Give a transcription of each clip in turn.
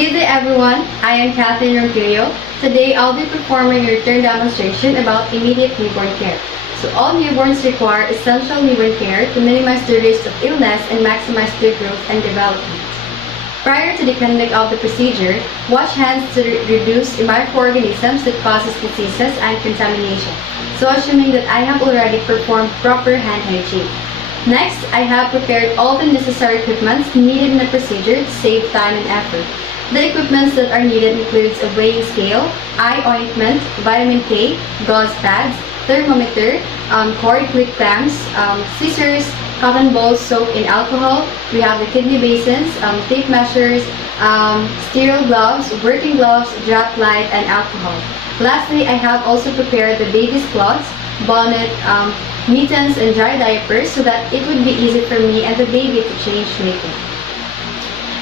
Good day everyone, I am Kathleen Ronquillo. Today I'll be performing a return demonstration about immediate newborn care. So all newborns require essential newborn care to minimize the risk of illness and maximize their growth and development. Prior to the conduct of the procedure, wash hands to reduce microorganisms that causes diseases and contamination. So assuming that I have already performed proper hand hygiene. Next, I have prepared all the necessary equipments needed in the procedure to save time and effort. The equipments that are needed includes a weighing scale, eye ointment, vitamin K, gauze pads, thermometer, cord clip clamps, scissors, cotton balls soaked in alcohol. We have the kidney basins, tape measures, sterile gloves, working gloves, drop light, and alcohol. Lastly, I have also prepared the baby's cloths, bonnet, mittens, and dry diapers so that it would be easy for me and the baby to change later.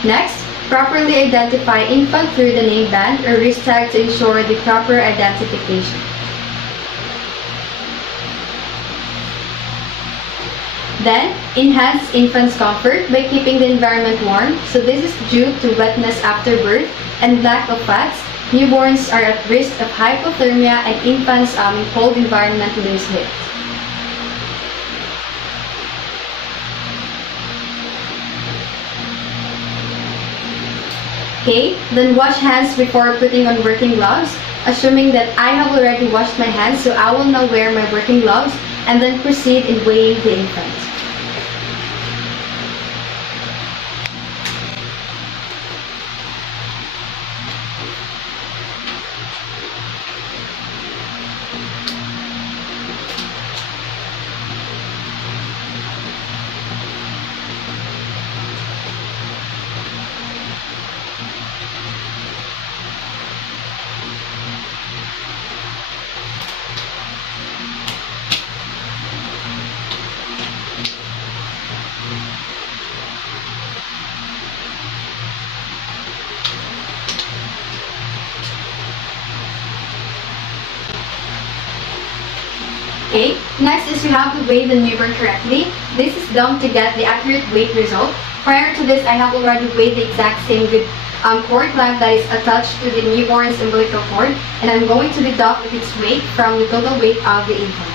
Next, properly identify infant through the name band or wrist tag to ensure the proper identification. Then, enhance infant's comfort by keeping the environment warm. So this is due to wetness after birth and lack of fats. Newborns are at risk of hypothermia and infants in cold environment lose weight. Okay, then wash hands before putting on working gloves, assuming that I have already washed my hands, so I will now wear my working gloves and then proceed in weighing the infant. Okay, next is we have to weigh the newborn correctly. This is done to get the accurate weight result. Prior to this, I have already weighed the exact same good cord clamp that is attached to the newborn's umbilical cord, and I'm going to deduct its weight from the total weight of the infant.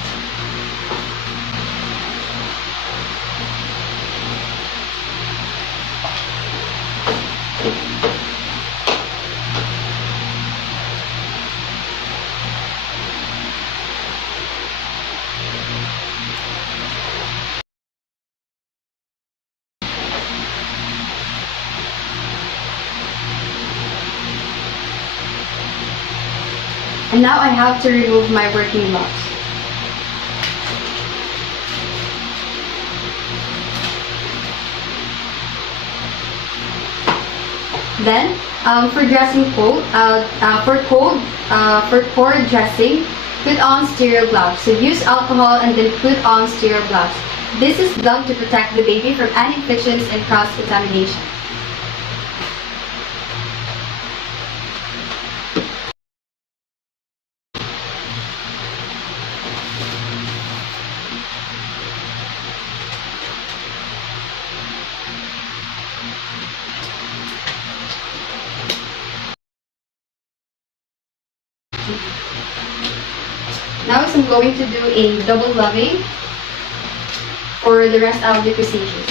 And now I have to remove my working gloves. Then, for dressing cold, for cord dressing, put on sterile gloves. So use alcohol and then put on sterile gloves. This is done to protect the baby from any infections and cross-contamination. Now I'm going to do a double gloving for the rest of the procedures.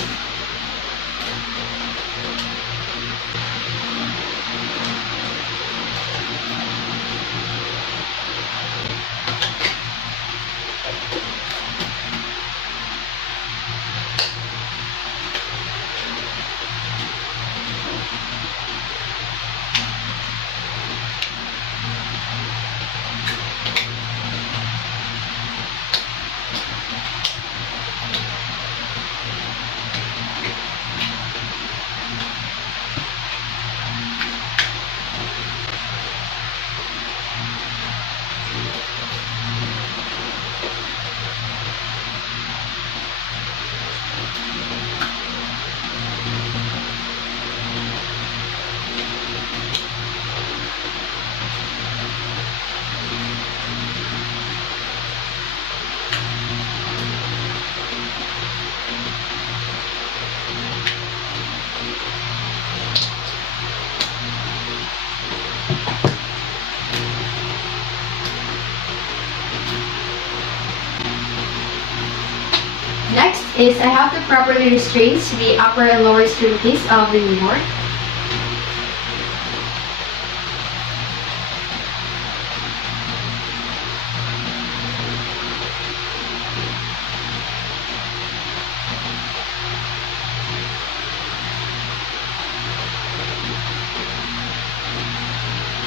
is I have to properly restrain the upper and lower extremities of the newborn.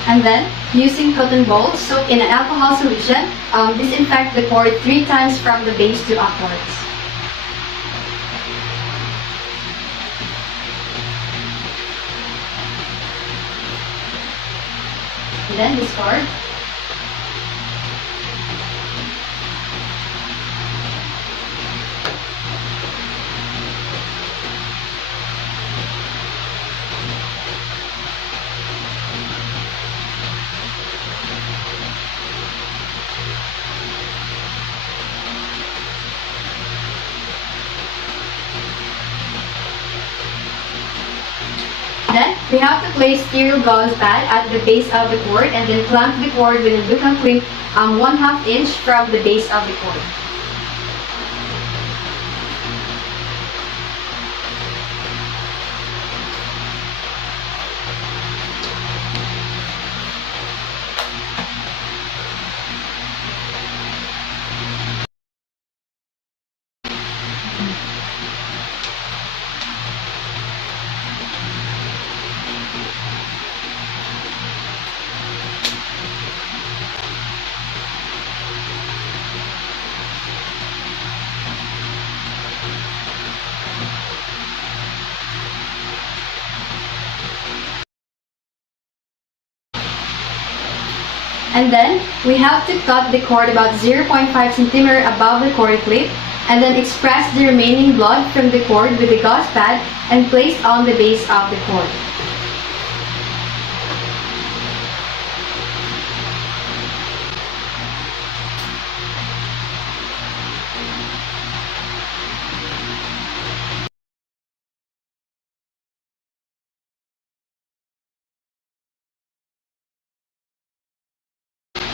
And then, using cotton balls soaked in an alcohol solution, disinfect the cord 3 times from the base to upwards. And then discard. Then, we have to place sterile gauze pad at the base of the cord and then clamp the cord with a buccal clip 1/2 inch from the base of the cord. And then, we have to cut the cord about 0.5 centimeter above the cord clip, and then express the remaining blood from the cord with the gauze pad and place on the base of the cord.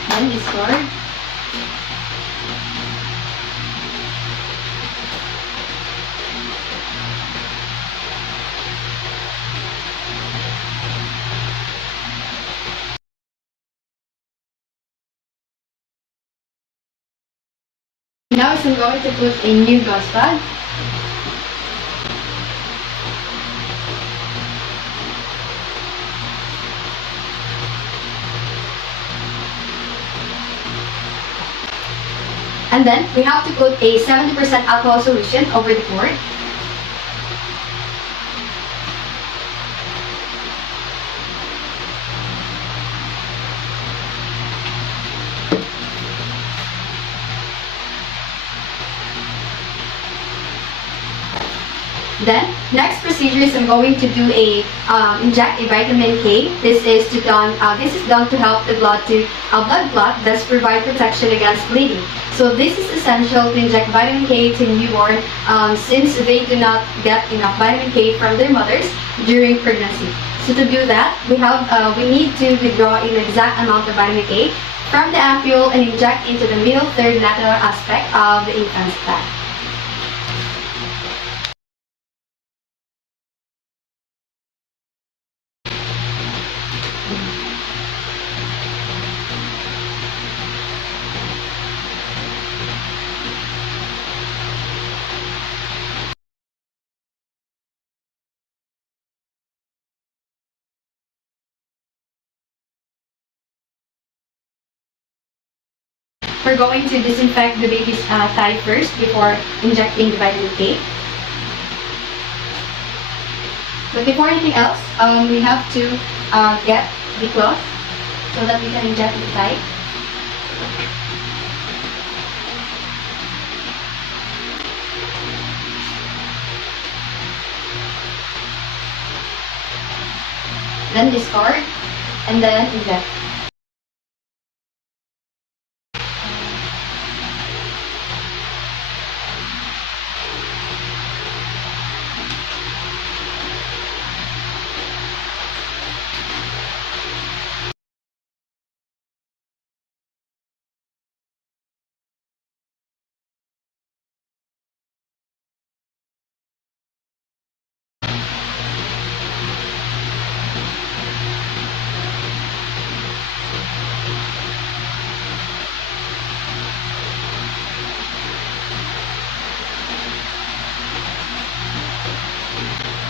Then discard. Now I'm going to put a new gauze pad. And then, we have to put a 70% alcohol solution over the cord. Then, next procedure is I'm going to do inject a vitamin K. This is done to help the blood clot, thus provide protection against bleeding. So this is essential to inject vitamin K to newborn since they do not get enough vitamin K from their mothers during pregnancy. So to do that, we need to withdraw an exact amount of vitamin K from the ampule and inject into the middle third lateral aspect of the infant's back. We're going to disinfect the baby's thigh first before injecting the vitamin K. But before anything else, we have to get the cloth so that we can inject the thigh. Then discard and then inject.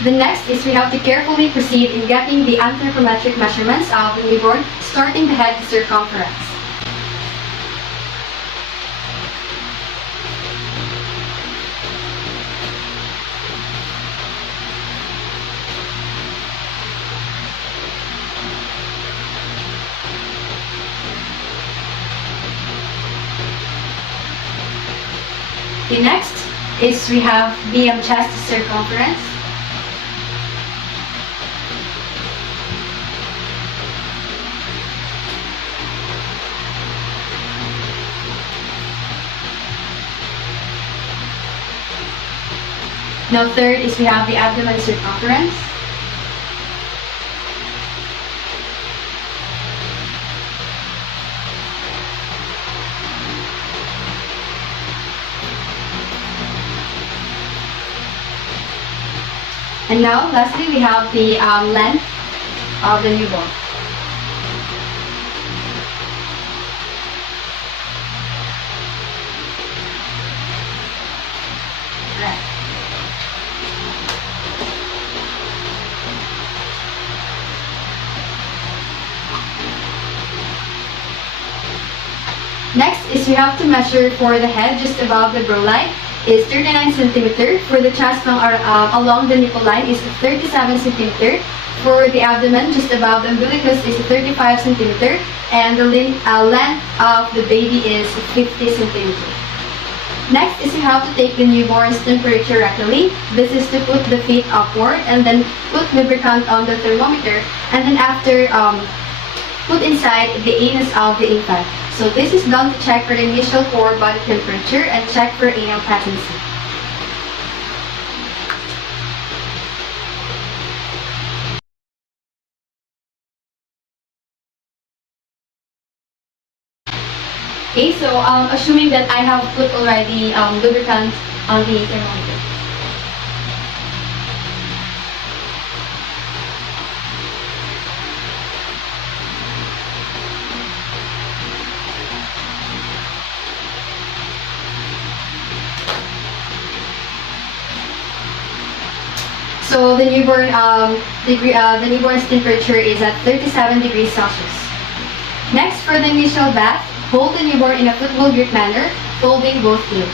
The next is we have to carefully proceed in getting the anthropometric measurements of the newborn, starting the head circumference. The next is we have the chest circumference. Now third is we have the abdomen circumference. And now lastly we have the length of the newborn. Right. Next is we have to measure for the head just above the brow line is 39 cm. For the chest along the nipple line is 37 cm. For the abdomen just above the umbilicus is 35 cm. And the length of the baby is 50 cm. Next is you have to take the newborn's temperature rectally. This is to put the feet upward and then put lubricant on the thermometer, and then after put inside the anus of the infant. So this is done to check for the initial core body temperature and check for anal patency. Okay, so assuming that I have put already lubricant on the thermometer. So the newborn's temperature is at 37 degrees Celsius. Next, for the initial bath, hold the newborn in a football grip manner, folding both ears.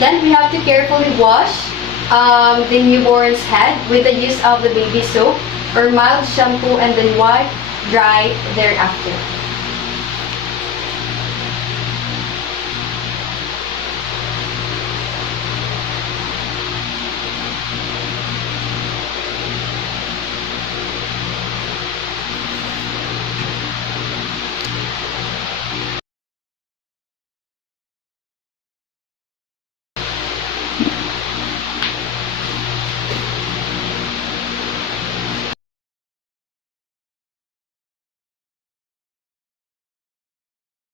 Then we have to carefully wash the newborn's head with the use of the baby soap or mild shampoo, and then wipe dry thereafter.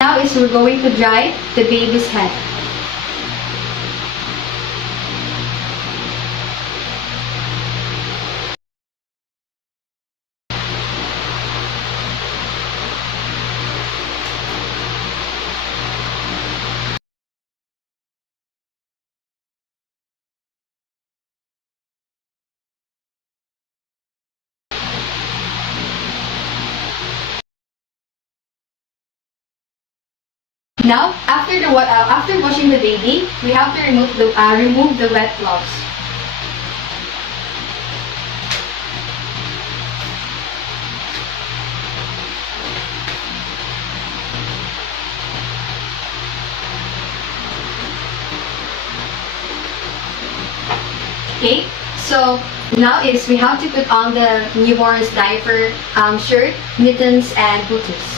Now is we're going to dry the baby's head. Now, after washing the baby, we have to remove the wet cloths. Okay, so now is we have to put on the newborn's diaper, shirt, mittens, and booties.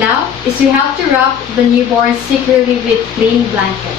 Now is you have to wrap the newborn securely with clean blanket.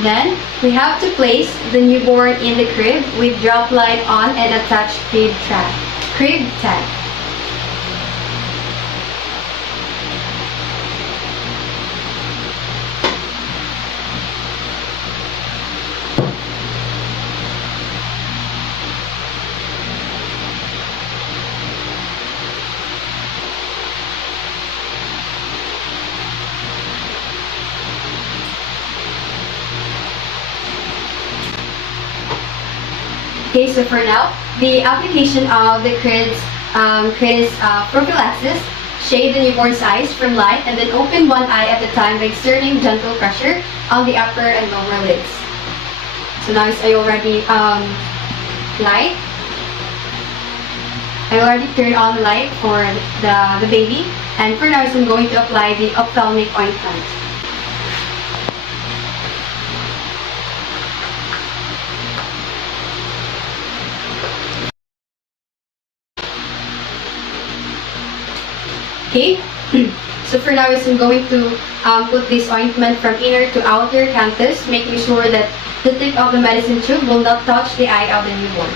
Then, we have to place the newborn in the crib with drop light on and attach crib tag. Okay, so for now, the application of the CRIDS prophylaxis, shade the newborn's eyes from light and then open one eye at a time by exerting gentle pressure on the upper and lower lids. So now I already light. I already turned on the light for the baby, and for now I'm going to apply the ophthalmic ointment. Okay, so for now I'm going to put this ointment from inner to outer canthus, making sure that the tip of the medicine tube will not touch the eye of the newborn.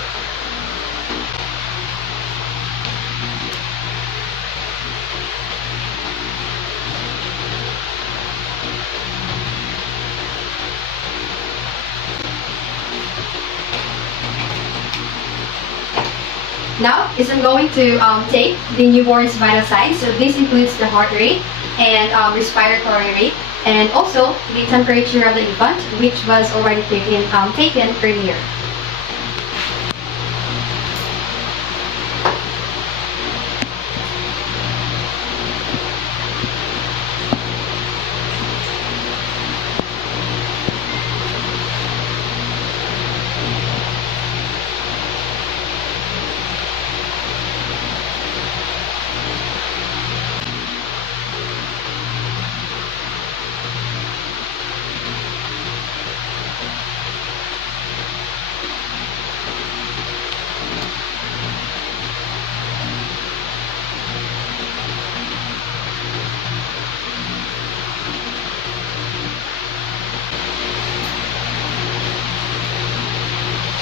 Now is I'm going to take the newborn's vital signs. So this includes the heart rate and respiratory rate, and also the temperature of the infant, which was already taken earlier.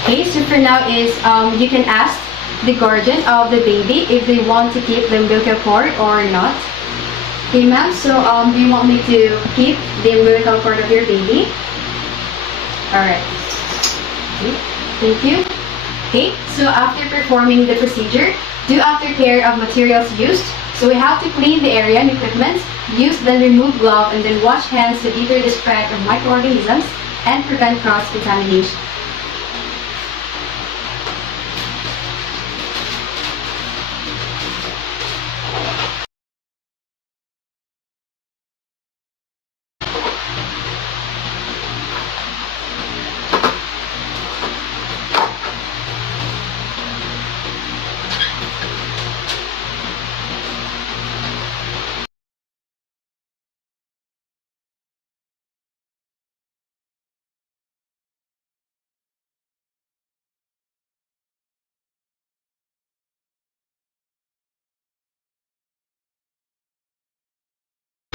Okay, so for now is you can ask the guardian of the baby if they want to keep the umbilical cord or not. Okay, ma'am, so do you want me to keep the umbilical cord of your baby? Alright. Okay, thank you. Okay, so after performing the procedure, do aftercare of materials used. So we have to clean the area and equipment, use then remove glove, and then wash hands to deter the spread of microorganisms and prevent cross-contamination.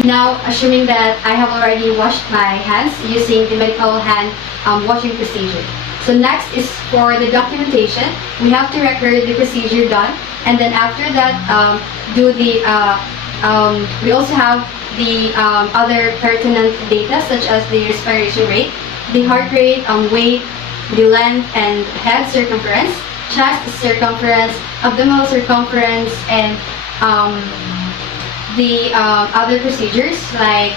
Now, assuming that I have already washed my hands using the medical hand washing procedure. So next is for the documentation. We have to record the procedure done, and then after that, we also have the other pertinent data such as the respiration rate, the heart rate, weight, the length and head circumference, chest circumference, abdominal circumference, and the other procedures like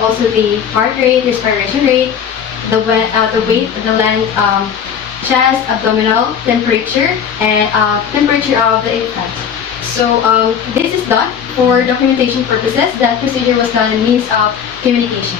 also the heart rate, respiration rate, the weight, the length, chest, abdominal, temperature, and temperature of the infant. So this is done for documentation purposes. That procedure was done in means of communication.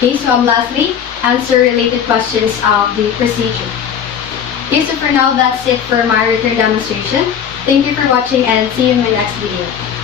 Okay, so lastly, answer related questions of the procedure. Okay, so for now, that's it for my return demonstration. Thank you for watching and see you in my next video.